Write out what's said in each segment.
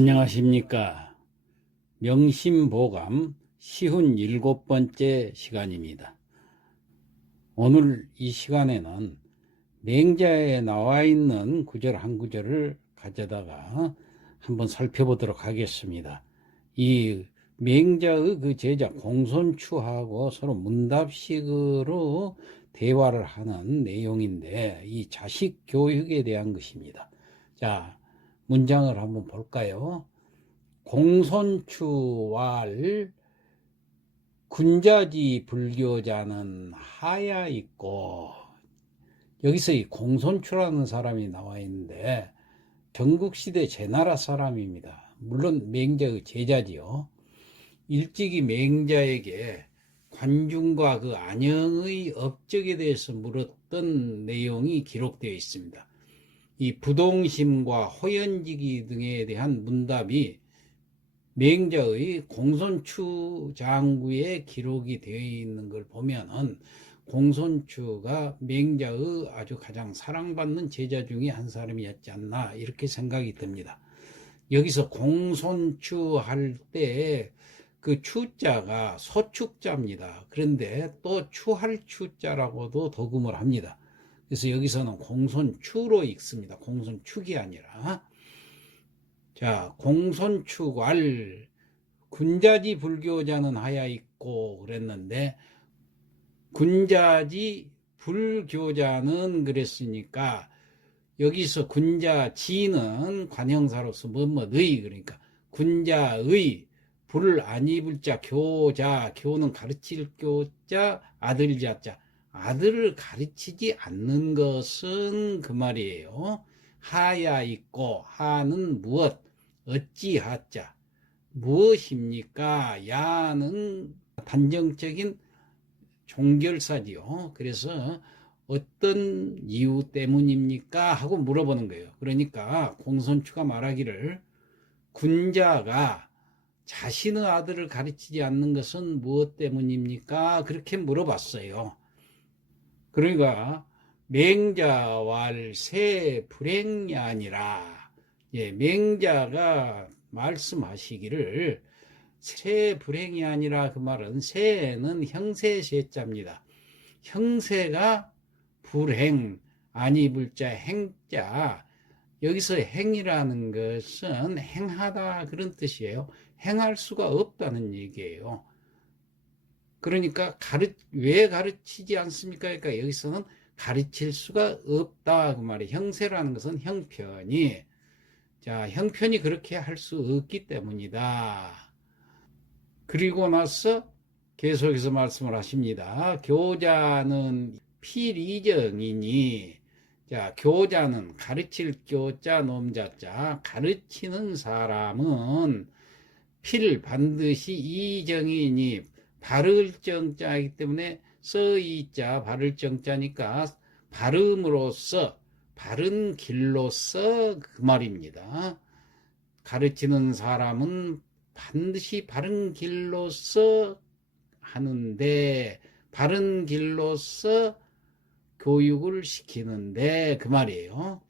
안녕하십니까. 명심보감 쉬운 7번째 시간입니다. 오늘 이 시간에는 맹자에 나와 있는 구절 한 구절을 가져다가 한번 살펴보도록 하겠습니다. 이 맹자의 그 제자 공손추하고 서로 문답식으로 대화를 하는 내용인데, 이 자식 교육에 대한 것입니다. 자, 문장을 한번 볼까요? 공손추왈 군자지 불교자는 하야 있고, 여기서 이 공손추라는 사람이 나와 있는데 전국시대 제나라 사람입니다. 물론 맹자의 제자지요. 일찍이 맹자에게 관중과 그 안영의 업적에 대해서 물었던 내용이 기록되어 있습니다. 이 부동심과 호연지기 등에 대한 문답이 맹자의 공손추 장구에 기록이 되어 있는 걸 보면은 공손추가 맹자의 아주 가장 사랑받는 제자 중에 한 사람이었지 않나, 이렇게 생각이 듭니다. 여기서 공손추 할 때 그 추자가 소축자입니다. 그런데 또 추할 추자라고도 도금을 합니다. 그래서 여기서는 공손추로 읽습니다. 공손축이 아니라. 자, 공손축왈 군자지 불교자는 하야 있고 그랬는데, 군자지 불교자는 그랬으니까 여기서 군자지는 관형사로서 뭐뭐의, 그러니까 군자의, 불 아니불 자 교자, 교는 가르칠 교자, 아들 자자, 아들을 가르치지 않는 것은 그 말이에요. 하야 있고, 하는 무엇, 어찌 하자, 무엇입니까? 야는 단정적인 종결사지요. 그래서 어떤 이유 때문입니까? 하고 물어보는 거예요. 그러니까 공손추가 말하기를 군자가 자신의 아들을 가르치지 않는 것은 무엇 때문입니까? 그렇게 물어봤어요. 그러니까 맹자왈 불행이 아니라, 맹자가 말씀하시기를 불행이 아니라, 그 말은 세는 형세 세자입니다. 형세가 불행, 아니 불자 행자, 여기서 행이라는 것은 행하다 그런 뜻이에요. 행할 수가 없다는 얘기예요. 그러니까 왜 가르치지 않습니까? 그러니까 여기서는 가르칠 수가 없다 그 말이에요. 형세라는 것은 형편이, 자, 형편이 그렇게 할 수 없기 때문이다. 그리고 나서 계속해서 말씀을 하십니다. 교자는 필이정이니, 자, 교자는 가르칠 교자 놈자자, 가르치는 사람은 필 반드시 이정이니, 바를 정자이기 때문에 써이자 바를 정자니까 발음으로써, 바른 길로서 그 말입니다. 가르치는 사람은 반드시 바른 길로서 하는데, 바른 길로서 교육을 시키는데 그 말이에요.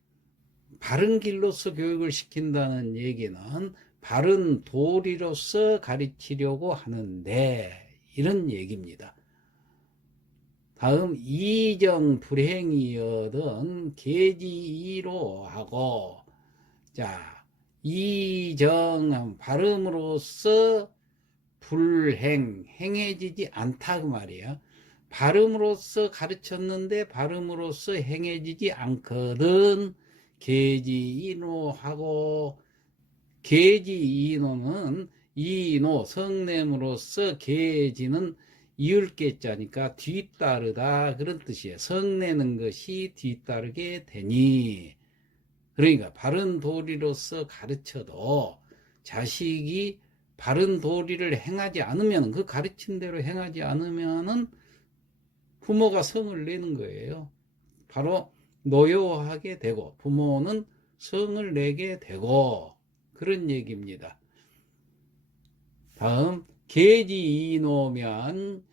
바른 길로서 교육을 시킨다는 얘기는 바른 도리로서 가르치려고 하는데, 이런 얘기입니다. 다음 이정 불행이여든 계지이로 하고, 자, 이정 발음으로써 불행, 행해지지 않다 그 말이에요. 발음으로써 가르쳤는데 발음으로써 행해지지 않거든. 계지이노 하고, 계지이노는 이노 성냄으로써 계지는 이을계자니까 뒤따르다 그런 뜻이에요. 성내는 것이 뒤따르게 되니, 그러니까 바른 도리로서 가르쳐도 자식이 바른 도리를 행하지 않으면, 그 가르친 대로 행하지 않으면은 부모가 성을 내는 거예요. 바로 노여하게 되고 부모는 성을 내게 되고, 그런 얘기입니다. 다음 계지이노면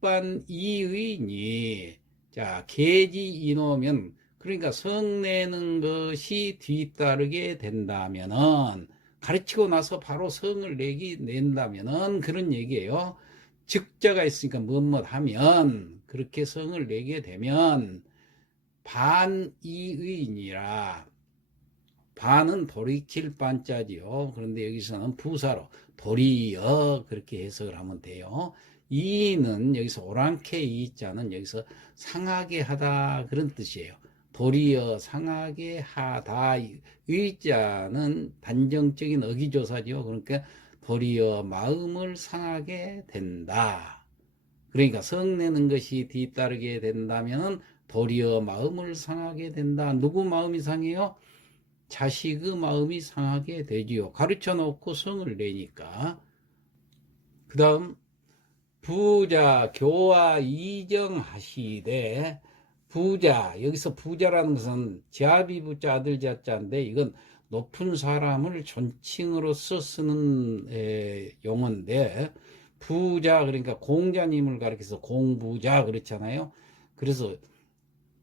즉반이의니, 자, 계지이노면 그러니까 성내는 것이 뒤따르게 된다면은, 가르치고 나서 바로 성을 낸다면은 그런 얘기예요. 즉자가 있으니까 뭐뭐 하면 그렇게 성을 내게 되면 반이의니라. 반은 돌이킬 반자지요. 그런데 여기서는 부사로 도리어 그렇게 해석을 하면 돼요. 이는 여기서 오랑캐 이자는 여기서 상하게 하다 그런 뜻이에요. 도리어 상하게 하다. 의자는 단정적인 어기조사지요. 그러니까 도리어 마음을 상하게 된다. 그러니까 성내는 것이 뒤따르게 된다면 도리어 마음을 상하게 된다. 누구 마음이 상해요? 자식의 마음이 상하게 되지요. 가르쳐 놓고 성을 내니까. 그 다음 부자 교화 이정하시되. 부자, 여기서 부자라는 것은 자비 부자 아들 자자인데 이건 높은 사람을 존칭으로서 쓰는 용어인데, 부자 그러니까 공자님을 가리켜서 공부자 그렇잖아요. 그래서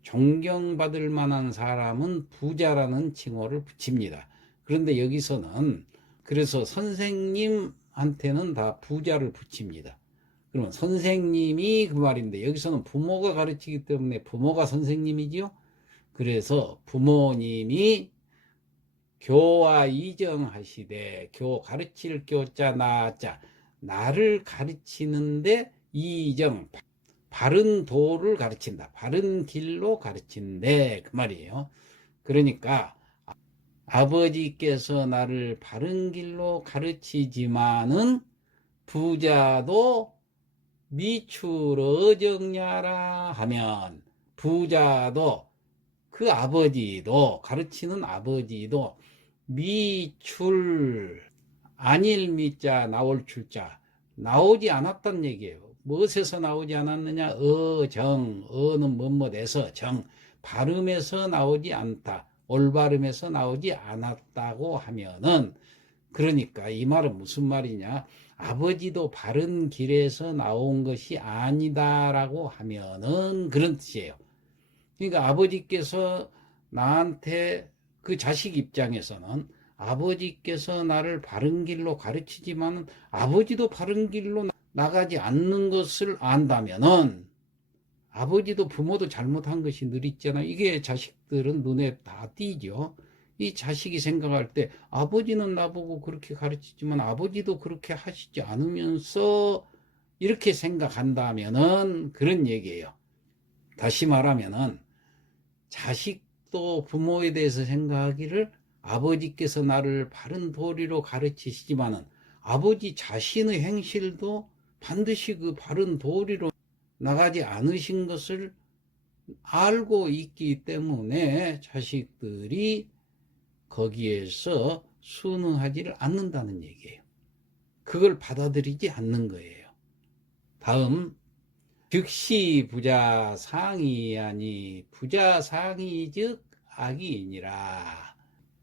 존경받을 만한 사람은 부자라는 칭호를 붙입니다. 그런데 여기서는 그래서 선생님한테는 다 부자를 붙입니다. 그러면 선생님이 그 말인데 여기서는 부모가 가르치기 때문에 부모가 선생님이지요. 그래서 부모님이 교와 이정하시되, 교 가르칠 교자 나자, 나를 가르치는데 이정 바른 도를 가르친다. 바른 길로 가르친대 그 말이에요. 그러니까 아버지께서 나를 바른 길로 가르치지만은 부자도 미추러정냐라 하면, 부자도 그 아버지도 가르치는 아버지도 미출 아닐 미자 나올 출자 나오지 않았단 얘기예요. 무엇에서 나오지 않았느냐? 어정, 어는 뭐뭐에서, 정 발음에서 나오지 않다, 올바름에서 나오지 않았다고 하면은, 그러니까 이 말은 무슨 말이냐? 아버지도 바른 길에서 나온 것이 아니다라고 하면은 그런 뜻이에요. 그러니까 아버지께서 나한테, 그 자식 입장에서는 아버지께서 나를 바른 길로 가르치지만 아버지도 바른 길로 나가지 않는 것을 안다면은, 아버지도 부모도 잘못한 것이 늘 있잖아. 이게 자식들은 눈에 다 띄죠. 이 자식이 생각할 때 아버지는 나보고 그렇게 가르치지만 아버지도 그렇게 하시지 않으면서 이렇게 생각한다면은 그런 얘기예요. 다시 말하면은 자식도 부모에 대해서 생각하기를 아버지께서 나를 바른 도리로 가르치시지만은 아버지 자신의 행실도 반드시 그 바른 도리로 나가지 않으신 것을 알고 있기 때문에 자식들이 거기에서 순응하지를 않는다는 얘기예요. 그걸 받아들이지 않는 거예요. 다음, 즉시 부자 상이하니 부자 상이 즉 악이니라.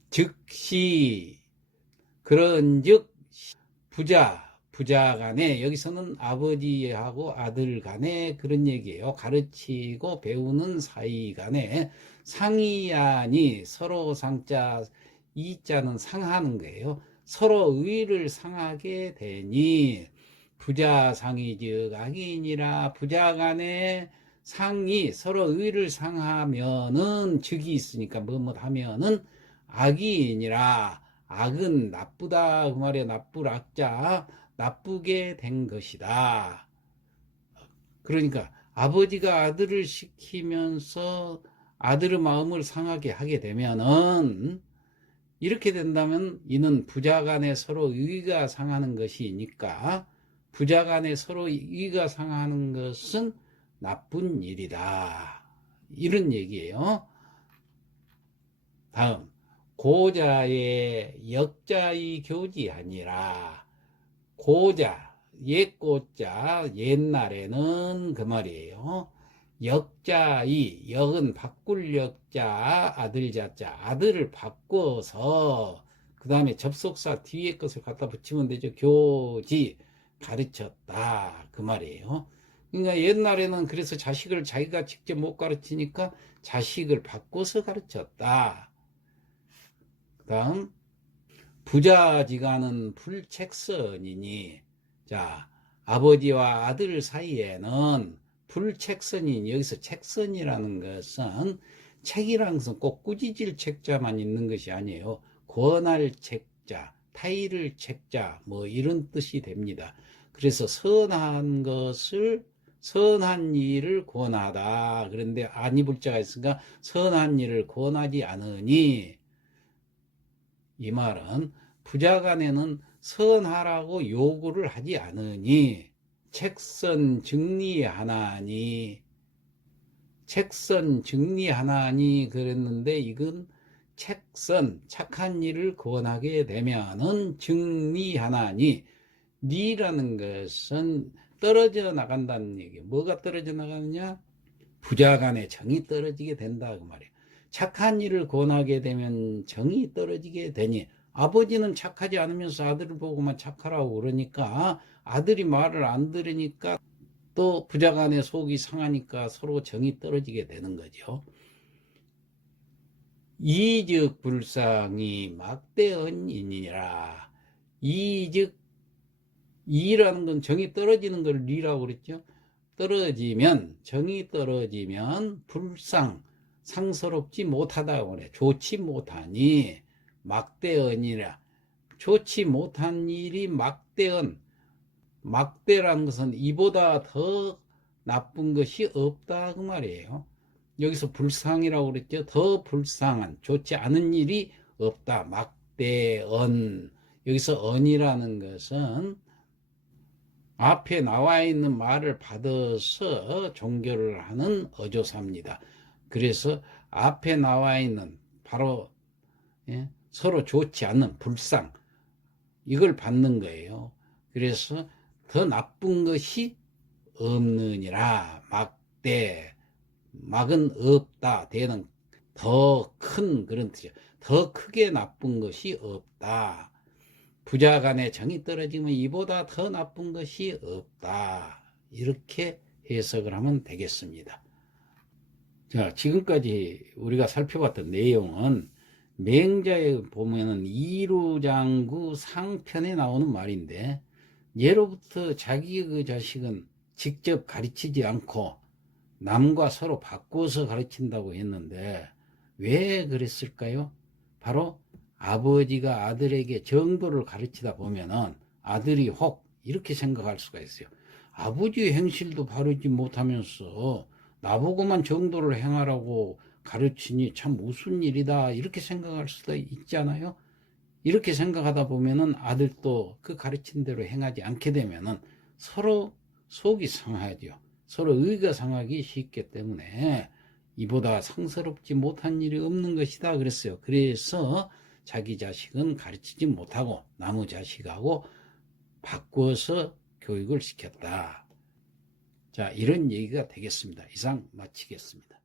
즉시 그런즉 부자 간에, 여기서는 아버지하고 아들 간에 그런 얘기예요. 가르치고 배우는 사이 간에 상이하니, 서로 상자 이자는 상하는 거예요. 서로 의를 상하게 되니 부자 상이 즉 악이니라. 부자 간에 상이 서로 의를 상하면은, 즉이 있으니까 뭐뭐 하면은 악이니라. 악은 나쁘다 그 말이야. 나쁠 악자, 나쁘게 된 것이다. 그러니까 아버지가 아들을 시키면서 아들의 마음을 상하게 하게 되면은, 이렇게 된다면 이는 부자 간에 서로 의가 상하는 것이니까, 부자 간에 서로 의가 상하는 것은 나쁜 일이다, 이런 얘기예요. 다음, 고자의 역자의 교지하니라. 고자, 옛고자, 옛날에는 그 말이에요. 역자의, 역은 바꿀 역자, 아들 자자, 아들을 바꿔서 그 다음에 접속사 뒤에 것을 갖다 붙이면 되죠. 교지, 가르쳤다 그 말이에요. 그러니까 옛날에는 그래서 자식을 자기가 직접 못 가르치니까 자식을 바꿔서 가르쳤다. 그 다음, 부자지간은 불책선이니, 자, 아버지와 아들 사이에는 불책선이니, 여기서 책선이라는 것은 책이라는 것은 꼭 꾸짖을 책자만 있는 것이 아니에요. 권할 책자, 타의를 책자, 뭐 이런 뜻이 됩니다. 그래서 선한 일을 권하다. 그런데 아니 불자가 있으니까 선한 일을 권하지 않으니, 이 말은 부자간에는 선하라고 요구를 하지 않으니 책선 증리하나니, 책선 증리하나니 그랬는데, 이건 책선 착한 일을 권하게 되면은 증리하나니, 니라는 것은 떨어져 나간다는 얘기예요. 뭐가 떨어져 나가느냐? 부자간의 정이 떨어지게 된다 그 말이에요. 착한 일을 권하게 되면 정이 떨어지게 되니, 아버지는 착하지 않으면서 아들을 보고만 착하라고 그러니까 아들이 말을 안 들으니까 또 부자간의 속이 상하니까 서로 정이 떨어지게 되는 거죠. 이즉 불상이 막대언이니라. 이즉, 이라는 건 정이 떨어지는 걸 리라고 그랬죠. 떨어지면, 정이 떨어지면 불상, 상서롭지 못하다고 그래. 좋지 못하니 막대언이라. 좋지 못한 일이 막대언. 막대라는 것은 이보다 더 나쁜 것이 없다 그 말이에요. 여기서 불상이라고 그랬죠. 더 불쌍한, 좋지 않은 일이 없다. 막대언. 여기서 언이라는 것은 앞에 나와 있는 말을 받아서 종교를 하는 어조사입니다. 그래서 앞에 나와 있는 바로 서로 좋지 않는 불상, 이걸 받는 거예요. 그래서 더 나쁜 것이 없느니라. 막대, 막은 없다, 대는 더 큰 그런 뜻이죠. 더 크게 나쁜 것이 없다. 부자간의 정이 떨어지면 이보다 더 나쁜 것이 없다. 이렇게 해석을 하면 되겠습니다. 자, 지금까지 우리가 살펴봤던 내용은 맹자에 보면은 이루장구 상편에 나오는 말인데, 예로부터 자기 그 자식은 직접 가르치지 않고 남과 서로 바꿔서 가르친다고 했는데, 왜 그랬을까요? 바로 아버지가 아들에게 정도를 가르치다 보면은 아들이 혹 이렇게 생각할 수가 있어요. 아버지의 행실도 바르지 못하면서 나보고만 정도를 행하라고 가르치니 참 무슨 일이다, 이렇게 생각할 수도 있잖아요. 이렇게 생각하다 보면은 아들도 그 가르친 대로 행하지 않게 되면은 서로 속이 상하죠. 서로 의가 상하기 쉽기 때문에 이보다 상스럽지 못한 일이 없는 것이다 그랬어요. 그래서 자기 자식은 가르치지 못하고 남의 자식하고 바꾸어서 교육을 시켰다. 자, 이런 얘기가 되겠습니다. 이상 마치겠습니다.